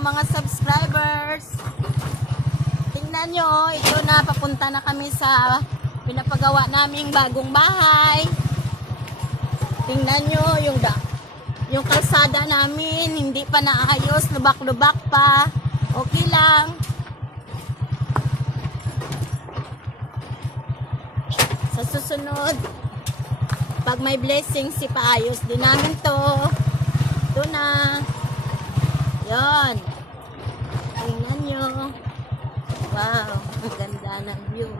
mga subscribers. Tingnan nyo, ito na, papunta na kami sa pinapagawa naming bagong bahay. Tingnan nyo, yung kalsada namin, hindi pa naayos, lubak-lubak pa. Okay lang. Sa susunod, pag may blessing, si paayos din namin to. Ito na. Yon. Tingnan nyo. Wow, ang ganda ng view.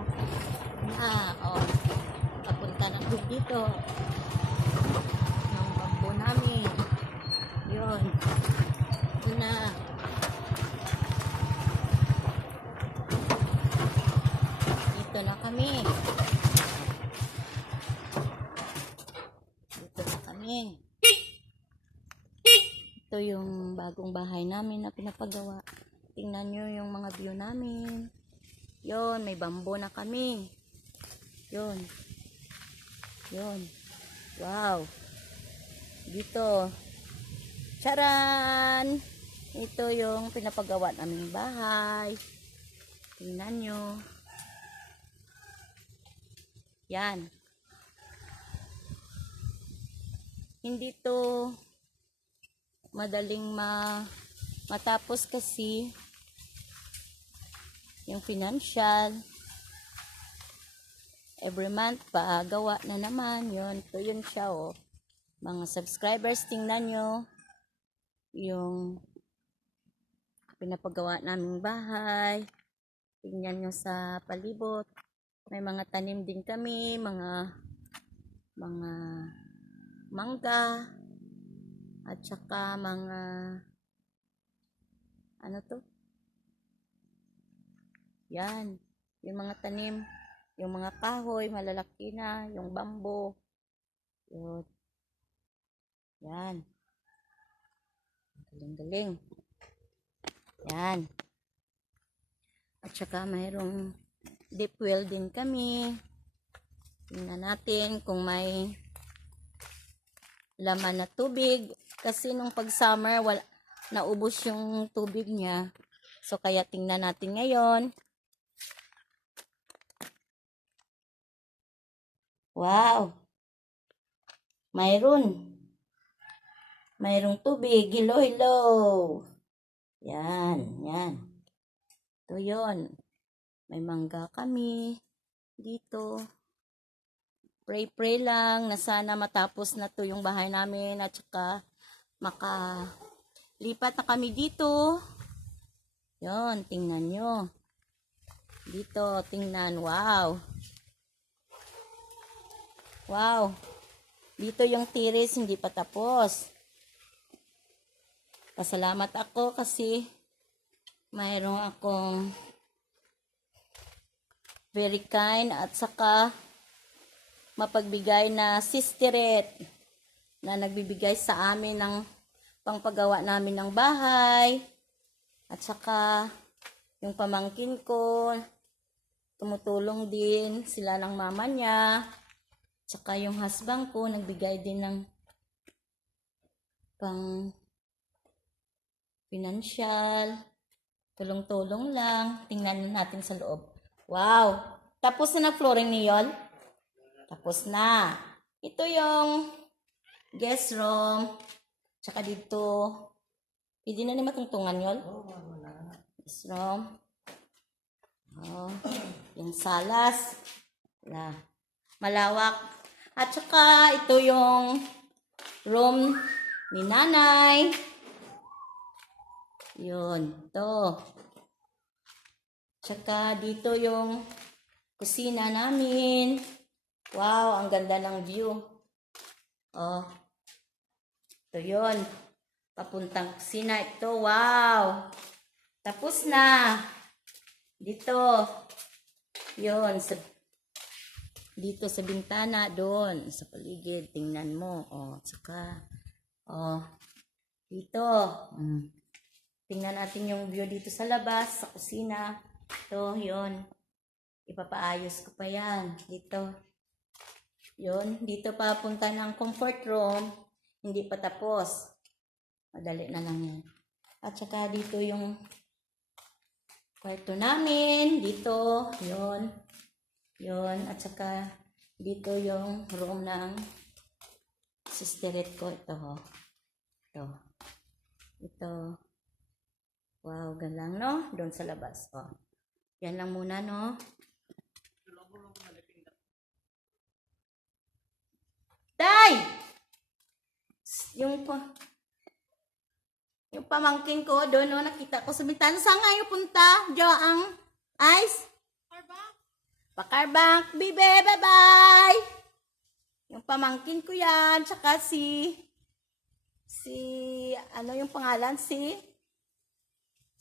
Oh, papunta na dito. Yung bambu namin. Yon. Ito na. Dito na kami. Dito na kami. Ito yung bagong bahay namin na pinapagawa. Tingnan nyo yung mga view namin. Yon, may bambo na kami. Yon. Yon. Wow. Dito. Charan! Ito yung pinapagawa naming bahay. Tingnan nyo. Yan. Hindi to madaling matapos kasi yung financial every month pa gawa na naman yun. So yun siya oh. Mga subscribers, tingnan nyo yung pinapagawa naming bahay. Tingnan nyo sa palibot. May mga tanim din kami, mga mangga at saka mga ano to? Yan, yung mga tanim, yung mga kahoy, malalaki na, yung bambo. Yun. Yan. Galing-galing. Yan. At saka mayroong deep well din kami. Tingnan natin kung may laman na tubig. Kasi nung pag summer, naubos yung tubig niya. So, kaya tingnan natin ngayon. Wow! Mayroong tubig. Hello, hello! Yan, yan. Ito yun. May mangga kami dito. Pray lang na sana matapos na to yung bahay namin at saka makalipat na kami dito. Yon, tingnan nyo. Dito, tingnan. Wow. Wow. Dito yung tiris, hindi pa tapos. Pasalamat ako kasi mayroong akong very kind at saka mapagbigay na sisteret na nagbibigay sa amin ng pangpagawa namin ng bahay. At saka yung pamangkin ko tumutulong din sila ng mama niya. At saka yung husband ko nagbigay din ng pang financial. Tulong-tulong lang. Tingnan natin sa loob. Wow! Tapos na flooring ni Yol? Tapos na. Ito yung guest room. Tsaka dito. Pwede na ni matungtungan yun? Guest room. Oh, yung salas. Wala. Malawak. At saka ito yung room ni nanay. Yun. Ito. Tsaka dito yung kusina namin. Wow, ang ganda ng view. Oh. Ito yun. Papuntang kusina. Ito, wow. Tapos na. Dito. Yun. Dito sa bintana, doon. Sa paligid. Tingnan mo. Oh, saka. Oh. Dito. Tingnan natin yung view dito sa labas, sa kusina. Ito, yun. Ipapaayos ko pa yan. Dito. Yun, dito papunta ng comfort room. Hindi pa tapos. Madali na lang yan. At saka dito yung kwarto namin. Dito, yun. Yun. At saka dito yung room ng sisterette ko. Ito, ho. Ito. Ito. Wow, galang, no? Doon sa labas. Oh. Yan lang muna, no? Day! Yung pamangkin ko doon, no, nakita ko sa bintana. Saan nga yung punta? Joang Ice? Pakarbang. Bibe, bye-bye! Yung pamangkin ko yan. Tsaka ano yung pangalan? Si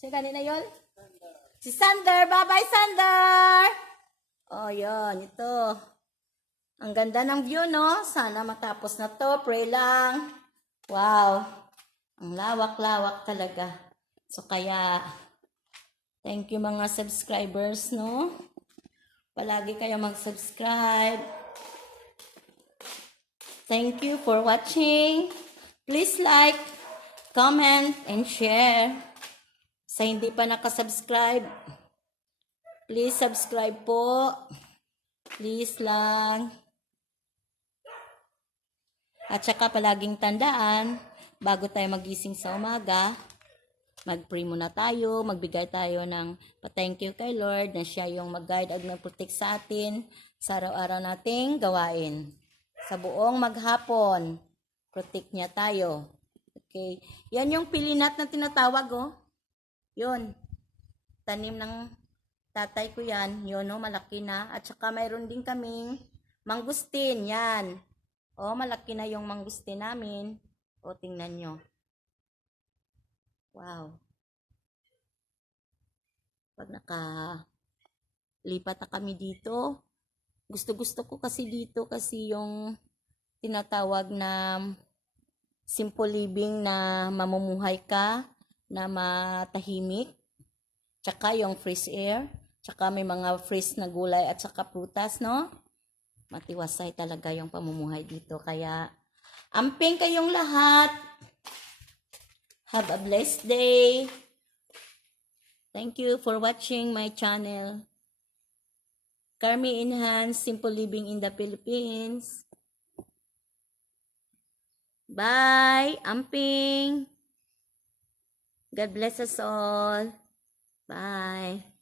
kanina yun? Si Sander. Bye-bye, Sander! Oh, yun. Ito. Ang ganda ng view, no? Sana matapos na to. Pray lang. Wow. Ang lawak-lawak talaga. So, kaya, thank you mga subscribers, no? Palagi kayo mag-subscribe. Thank you for watching. Please like, comment, and share. Sa hindi pa nakasubscribe, please subscribe po. Please lang. At saka palaging tandaan, bago tayo magising sa umaga, mag-pray muna tayo, magbigay tayo ng pa-thank you kay Lord na siya yung mag-guide at mag-protect sa atin sa araw-araw nating gawain. Sa buong maghapon, protect niya tayo. Okay? Yan yung pilinat na tinatawag, oh. Yun. Tanim ng tatay ko yan. Yun, oh, malaki na. At saka mayroon din kaming mangustin. Yan. Oh, malaki na yung mangustin namin. O, tingnan nyo. Wow. Pag nakalipat na kami dito, gusto ko kasi dito kasi yung tinatawag na simple living na mamumuhay ka, na matahimik, tsaka yung fresh air, tsaka may mga fresh na gulay at tsaka prutas, no? Matiwasay talaga yung pamumuhay dito. Kaya, amping kayong lahat. Have a blessed day. Thank you for watching my channel. Carmi Enhance, Simple Living in the Philippines. Bye, amping. God bless us all. Bye.